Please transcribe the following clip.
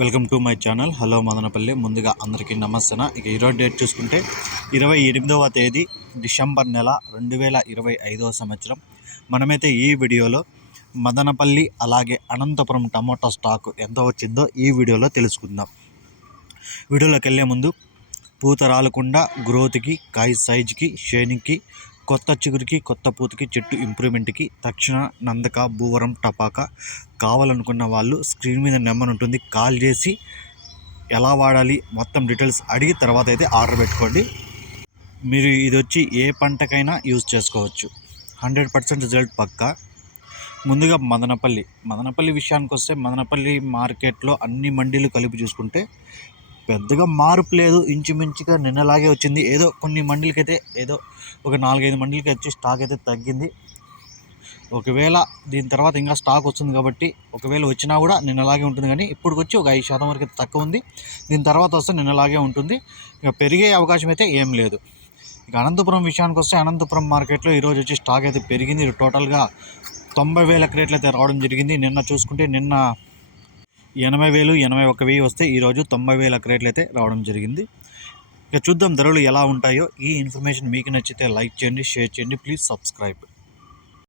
Welcome to my channel. Hello Madanapalle. ముందుగా అందరికీ నమస్తే ఇక ఈరోజు డేట్ చూసుకుంటే ఇరవై ఎనిమిదవ తేదీ డిసెంబర్ నెల రెండు వేల ఇరవై ఐదవ సంవత్సరం. మనమైతే ఈ వీడియోలో మదనపల్లి అలాగే అనంతపురం టమోటా స్టాక్ ఎంత వచ్చిందో ఈ వీడియోలో తెలుసుకుందాం. వీడియోలోకి వెళ్ళే ముందు పూత రాలకుండా గ్రోత్కి కాయ సైజుకి షైనింగ్కి కొత్త చిగురికి కొత్త పూతకి చెట్టు ఇంప్రూవ్మెంట్కి తక్షణ నందక భూవరం టపాక కావాలనుకున్న వాళ్ళు స్క్రీన్ మీద నెంబర్ ఉంటుంది. కాల్ చేసి ఎలా వాడాలి మొత్తం డీటెయిల్స్ అడిగి తర్వాత అయితే ఆర్డర్ పెట్టుకోండి. మీరు ఇది వచ్చి ఏ పంటకైనా యూజ్ చేసుకోవచ్చు. హండ్రెడ్ పర్సెంట్ రిజల్ట్ పక్కా. ముందుగా మదనపల్లి. మదనపల్లి విషయానికి వస్తే మదనపల్లి మార్కెట్లో అన్ని మండీలు కలిపి చూసుకుంటే పెద్దగా మార్పు లేదు. ఇంచుమించుగా నిన్నలాగే వచ్చింది. ఏదో కొన్ని మండలకైతే ఏదో ఒక నాలుగైదు మండలికి వచ్చి స్టాక్ అయితే తగ్గింది. ఒకవేళ దీని తర్వాత ఇంకా స్టాక్ వస్తుంది కాబట్టి ఒకవేళ వచ్చినా కూడా నిన్నలాగే ఉంటుంది. కానీ ఇప్పుడు వచ్చి ఒక ఐదు శాతం వరకు అయితే తక్కువ ఉంది. దీని తర్వాత వస్తే నిన్నలాగే ఉంటుంది. ఇక పెరిగే అవకాశం అయితే ఏం లేదు. ఇక అనంతపురం విషయానికి వస్తే అనంతపురం మార్కెట్లో ఈరోజు వచ్చి స్టాక్ అయితే పెరిగింది. టోటల్గా తొంభై వేల క్రేట్లు అయితే రావడం జరిగింది. నిన్న చూసుకుంటే నిన్న ఎనభై వేలు ఎనభై ఒక వెయ్యి వస్తే ఈరోజు తొంభై వేల క్రేట్లు అయితే రావడం జరిగింది. ఇక చూద్దాం ధరలు ఎలా ఉంటాయో. ఈ ఇన్ఫర్మేషన్ మీకు నచ్చితే లైక్ చేయండి షేర్ చేయండి. Please subscribe.